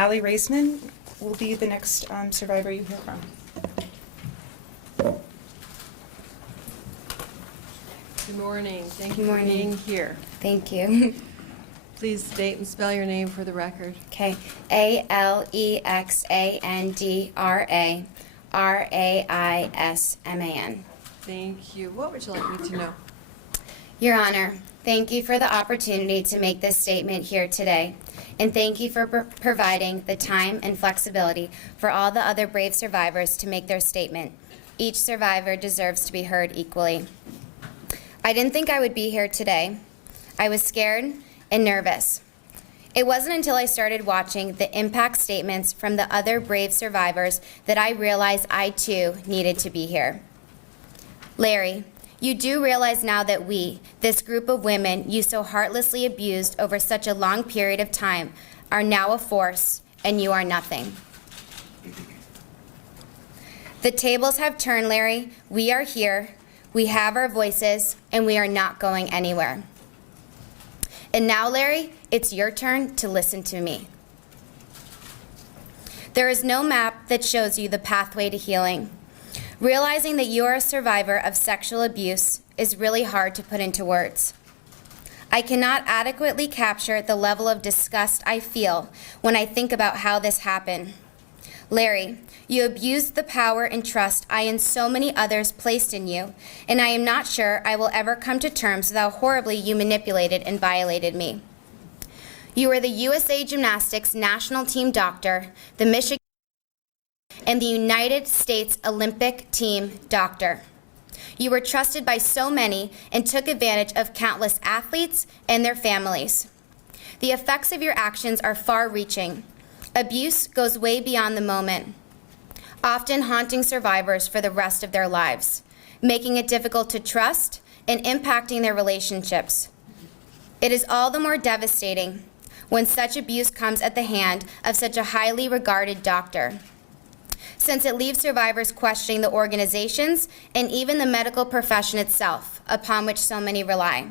Aly Raisman will be the next survivor you hear from. Good morning. Thank Good you for morning. being here. Thank you. Please state and spell your name for the record. Okay. ALEXANDRA Thank you. What would you like me to know? Your Honor, thank you for the opportunity to make this statement here today, and thank you for providing the time and flexibility for all the other brave survivors to make their statement. Each survivor deserves to be heard equally. I didn't think I would be here today. I was scared and nervous. It wasn't until I started watching the impact statements from the other brave survivors that I realized I too needed to be here. Larry, you do realize now that we, this group of women you so heartlessly abused over such a long period of time, are now a force, and you are nothing. The tables have turned, Larry. We are here, we have our voices, and we are not going anywhere. And now, Larry, it's your turn to listen to me. There is no map that shows you the pathway to healing. Realizing that you are a survivor of sexual abuse is really hard to put into words. I cannot adequately capture the level of disgust I feel when I think about how this happened. Larry, you abused the power and trust I and so many others placed in you, and I am not sure I will ever come to terms with how horribly you manipulated and violated me. You were the USA Gymnastics national team doctor, the Michigan and the United States Olympic team doctor. You were trusted by so many and took advantage of countless athletes and their families. The effects of your actions are far-reaching. Abuse goes way beyond the moment, often haunting survivors for the rest of their lives, making it difficult to trust and impacting their relationships. It is all the more devastating when such abuse comes at the hand of such a highly regarded doctor, since it leaves survivors questioning the organizations and even the medical profession itself upon which so many rely.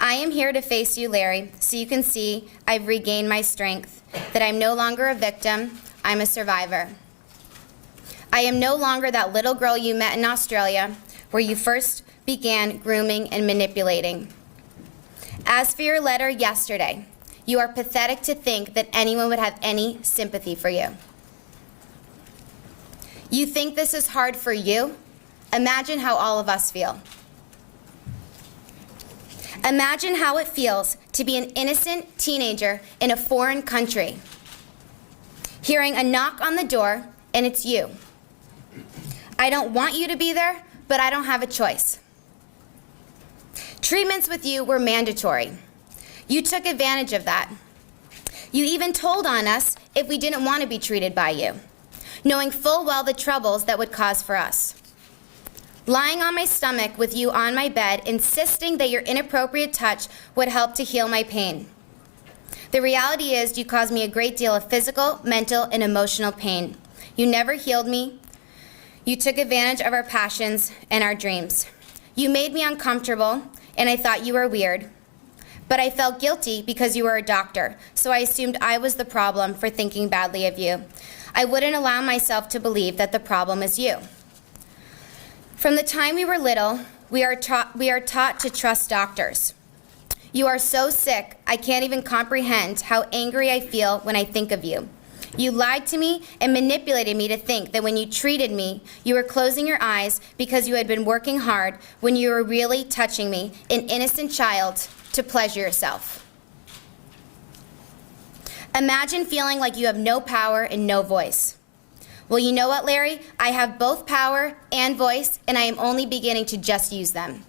I am here to face you, Larry, so you can see I've regained my strength, that I'm no longer a victim, I'm a survivor. I am no longer that little girl you met in Australia where you first began grooming and manipulating. As for your letter yesterday, you are pathetic to think that anyone would have any sympathy for you. You think this is hard for you? Imagine how all of us feel. Imagine how it feels to be an innocent teenager in a foreign country, hearing a knock on the door, and it's you. I don't want you to be there, but I don't have a choice. Treatments with you were mandatory. You took advantage of that. You even told on us if we didn't want to be treated by you, knowing full well the troubles that would cause for us. Lying on my stomach with you on my bed, insisting that your inappropriate touch would help to heal my pain. The reality is you caused me a great deal of physical, mental, and emotional pain. You never healed me. You took advantage of our passions and our dreams. You made me uncomfortable, and I thought you were weird. But I felt guilty because you were a doctor, so I assumed I was the problem for thinking badly of you. I wouldn't allow myself to believe that the problem is you. From the time we were little, we are taught to trust doctors. You are so sick, I can't even comprehend how angry I feel when I think of you. You lied to me and manipulated me to think that when you treated me, you were closing your eyes because you had been working hard when you were really touching me, an innocent child, to pleasure yourself. Imagine feeling like you have no power and no voice. Well, you know what, Larry? I have both power and voice, and I am only beginning to just use them.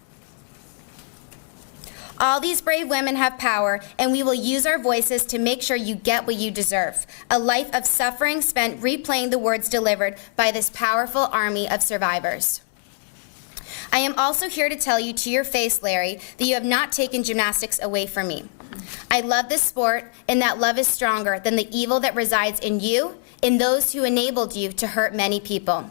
All these brave women have power, and we will use our voices to make sure you get what you deserve. A life of suffering spent replaying the words delivered by this powerful army of survivors. I am also here to tell you to your face, Larry, that you have not taken gymnastics away from me. I love this sport, and that love is stronger than the evil that resides in you and those who enabled you to hurt many people.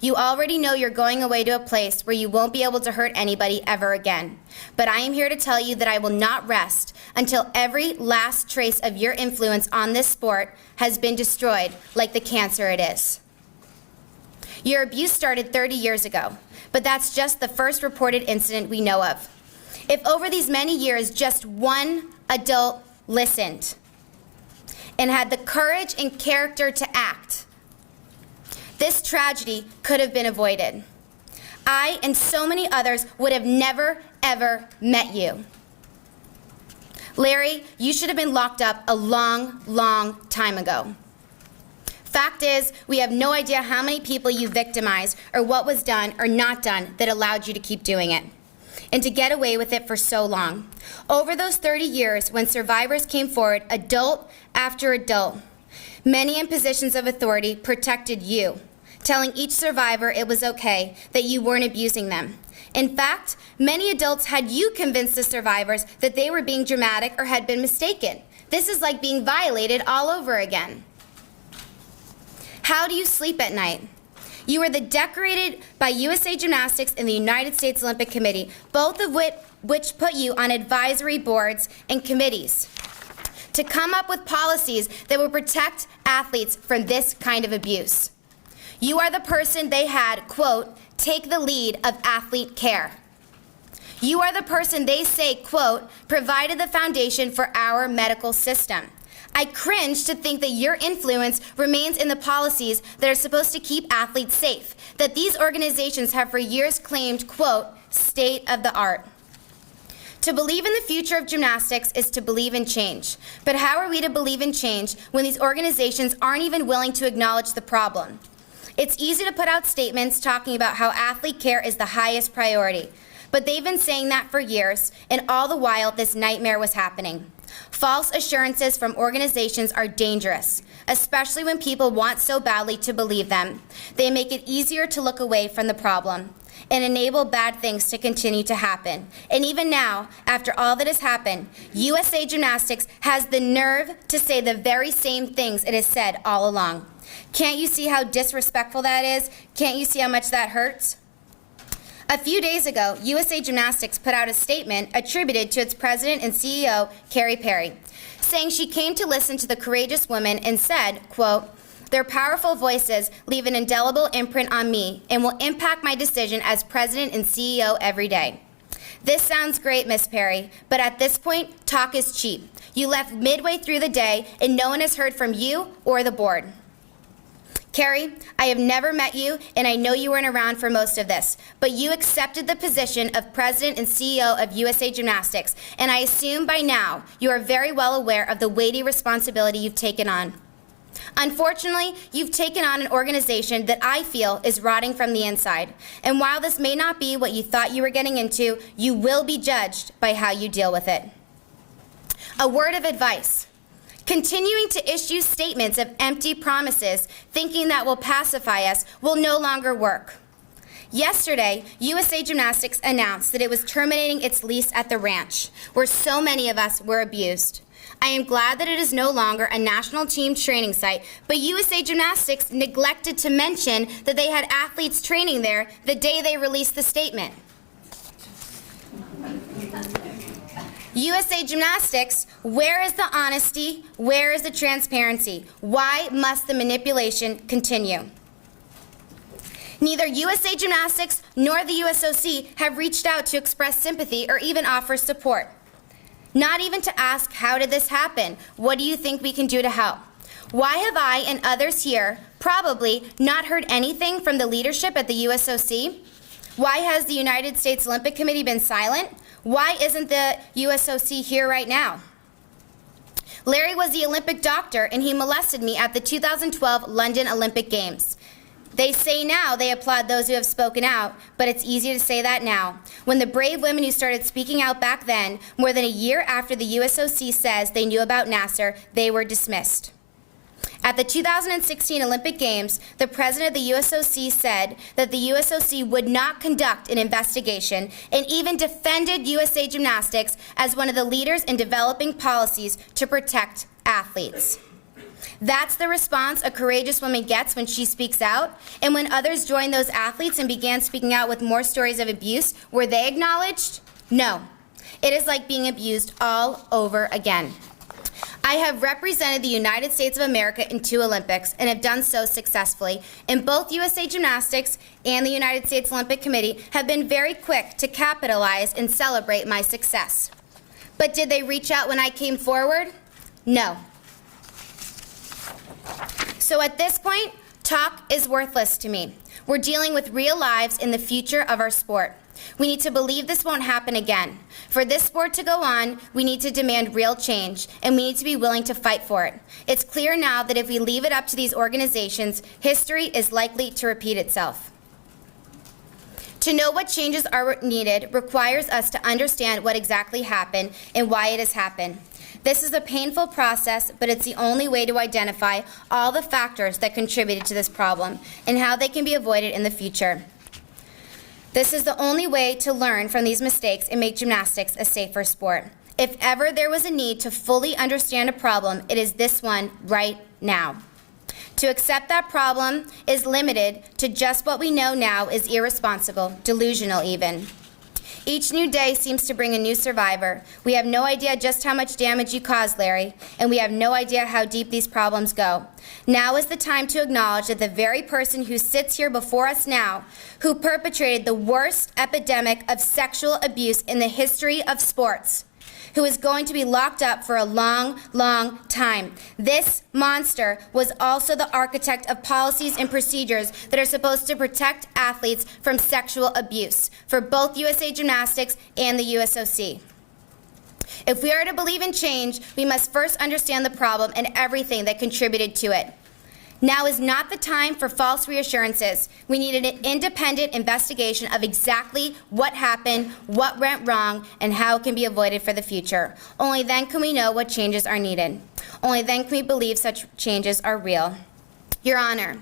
You already know you're going away to a place where you won't be able to hurt anybody ever again. But I am here to tell you that I will not rest until every last trace of your influence on this sport has been destroyed like the cancer it is. Your abuse started 30 years ago, but that's just the first reported incident we know of. If over these many years just one adult listened and had the courage and character to act, this tragedy could have been avoided. I and so many others would have never, ever met you. Larry, you should have been locked up a long, long time ago. Fact is, we have no idea how many people you victimized or what was done or not done that allowed you to keep doing it and to get away with it for so long. Over those 30 years, when survivors came forward, adult after adult, many in positions of authority protected you, telling each survivor it was okay, that you weren't abusing them. In fact, many adults had you convince the survivors that they were being dramatic or had been mistaken. This is like being violated all over again. How do you sleep at night? You were decorated by USA Gymnastics and the United States Olympic Committee, both of which put you on advisory boards and committees to come up with policies that would protect athletes from this kind of abuse. You are the person they had, quote, take the lead of athlete care. You are the person they say, quote, provided the foundation for our medical system. I cringe to think that your influence remains in the policies that are supposed to keep athletes safe, that these organizations have for years claimed, quote, state of the art. To believe in the future of gymnastics is to believe in change. But how are we to believe in change when these organizations aren't even willing to acknowledge the problem? It's easy to put out statements talking about how athlete care is the highest priority, but they've been saying that for years, and all the while this nightmare was happening. False assurances from organizations are dangerous, especially when people want so badly to believe them. They make it easier to look away from the problem and enable bad things to continue to happen. And even now, after all that has happened, USA Gymnastics has the nerve to say the very same things it has said all along. Can't you see how disrespectful that is? Can't you see how much that hurts? A few days ago, USA Gymnastics put out a statement attributed to its president and CEO, Carrie Perry, saying she came to listen to the courageous women and said, quote, their powerful voices leave an indelible imprint on me and will impact my decision as president and CEO every day. This sounds great, Miss Perry, but at this point, talk is cheap. You left midway through the day and no one has heard from you or the board. Carrie, I have never met you, and I know you weren't around for most of this, but you accepted the position of President and CEO of USA Gymnastics, and I assume by now you are very well aware of the weighty responsibility you've taken on. Unfortunately, you've taken on an organization that I feel is rotting from the inside, and while this may not be what you thought you were getting into, you will be judged by how you deal with it. A word of advice. Continuing to issue statements of empty promises, thinking that will pacify us, will no longer work. Yesterday, USA Gymnastics announced that it was terminating its lease at the ranch, where so many of us were abused. I am glad that it is no longer a national team training site, but USA Gymnastics neglected to mention that they had athletes training there the day they released the statement. USA Gymnastics, where is the honesty? Where is the transparency? Why must the manipulation continue? Neither USA Gymnastics nor the USOC have reached out to express sympathy or even offer support. Not even to ask, how did this happen? What do you think we can do to help? Why have I and others here probably not heard anything from the leadership at the USOC? Why has the United States Olympic Committee been silent? Why isn't the USOC here right now? Larry was the Olympic doctor, and he molested me at the 2012 London Olympic Games. They say now they applaud those who have spoken out, but it's easy to say that now, when the brave women who started speaking out back then, more than a year after the USOC says they knew about Nassar, they were dismissed. At the 2016 Olympic Games, the president of the USOC said that the USOC would not conduct an investigation and even defended USA Gymnastics as one of the leaders in developing policies to protect athletes. That's the response a courageous woman gets when she speaks out. And when others joined those athletes and began speaking out with more stories of abuse, were they acknowledged? No. It is like being abused all over again. I have represented the United States of America in 2 Olympics and have done so successfully. And both USA Gymnastics and the United States Olympic Committee have been very quick to capitalize and celebrate my success. But did they reach out when I came forward? No. So at this point, talk is worthless to me. We're dealing with real lives in the future of our sport. We need to believe this won't happen again. For this sport to go on, we need to demand real change, and we need to be willing to fight for it. It's clear now that if we leave it up to these organizations, history is likely to repeat itself. To know what changes are needed requires us to understand what exactly happened and why it has happened. This is a painful process, but it's the only way to identify all the factors that contributed to this problem and how they can be avoided in the future. This is the only way to learn from these mistakes and make gymnastics a safer sport. If ever there was a need to fully understand a problem, it is this one right now. To accept that problem is limited to just what we know now is irresponsible, delusional even. Each new day seems to bring a new survivor. We have no idea just how much damage you caused, Larry, and we have no idea how deep these problems go. Now is the time to acknowledge that the very person who sits here before us now, who perpetrated the worst epidemic of sexual abuse in the history of sports, who is going to be locked up for a long, long time. This monster was also the architect of policies and procedures that are supposed to protect athletes from sexual abuse for both USA Gymnastics and the USOC. If we are to believe in change, we must first understand the problem and everything that contributed to it. Now is not the time for false reassurances. We need an independent investigation of exactly what happened, what went wrong, and how it can be avoided for the future. Only then can we know what changes are needed. Only then can we believe such changes are real. Your Honor,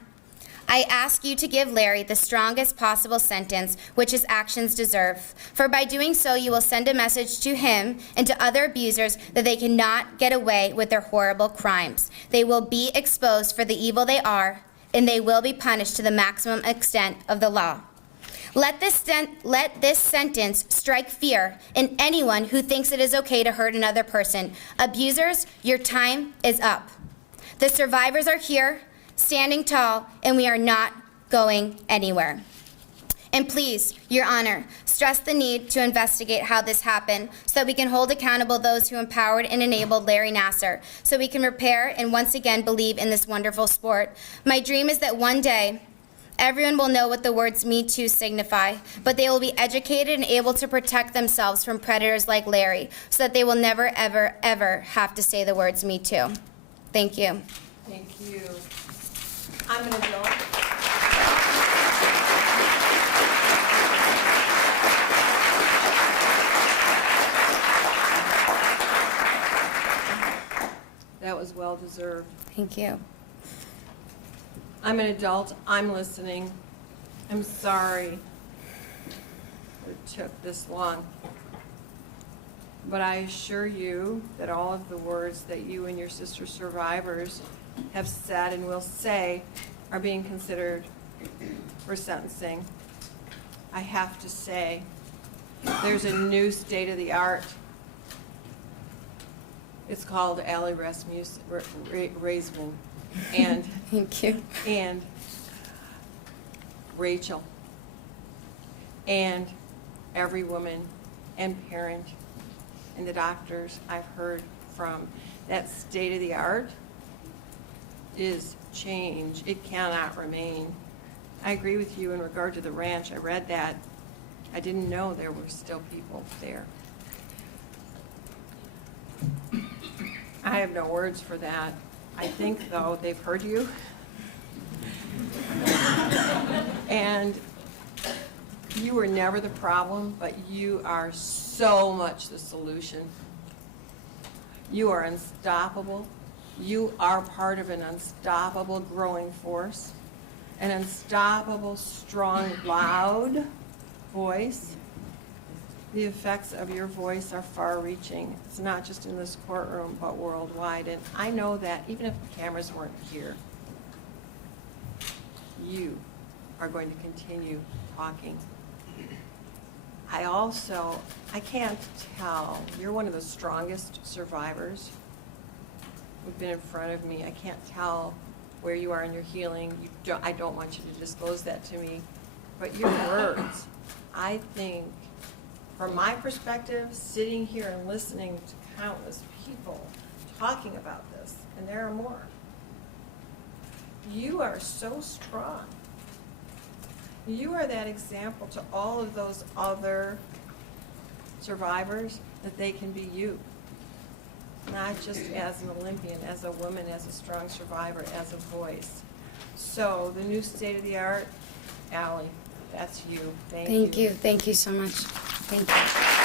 I ask you to give Larry the strongest possible sentence which his actions deserve. For by doing so, you will send a message to him and to other abusers that they cannot get away with their horrible crimes. They will be exposed for the evil they are, and they will be punished to the maximum extent of the law. Let this sentence strike fear in anyone who thinks it is okay to hurt another person. Abusers, your time is up. The survivors are here, standing tall, and we are not going anywhere. And please, Your Honor, stress the need to investigate how this happened so that we can hold accountable those who empowered and enabled Larry Nassar, so we can repair and once again believe in this wonderful sport. My dream is that one day, everyone will know what the words Me Too signify, but they will be educated and able to protect themselves from predators like Larry, so that they will never, ever, ever have to say the words Me Too. Thank you. Thank you. I'm an adult. That was well deserved. Thank you. I'm an adult. I'm listening. I'm sorry it took this long. But I assure you that all of the words that you and your sister survivors have said and will say are being considered for sentencing. I have to say, there's a new state-of-the-art. It's called Aly Raisman, and Thank you. and Rachel, and every woman and parent and the doctors I've heard from. That state-of-the-art is change. It cannot remain. I agree with you in regard to the ranch. I read that. I didn't know there were still people there. I have no words for that. I think, though, they've heard you. And you were never the problem, but you are so much the solution. You are unstoppable. You are part of an unstoppable growing force, an unstoppable, strong, loud voice. The effects of your voice are far-reaching. It's not just in this courtroom, but worldwide. And I know that even if the cameras weren't here, you are going to continue talking. I can't tell, you're one of the strongest survivors who've been in front of me. I can't tell where you are in your healing. I don't want you to disclose that to me. But your words, I think, from my perspective, sitting here and listening to countless people talking about this, and there are more, you are so strong. You are that example to all of those other survivors that they can be you. Not just as an Olympian, as a woman, as a strong survivor, as a voice. So the new state of the art, Aly, that's you. Thank you. Thank you so much. Thank you.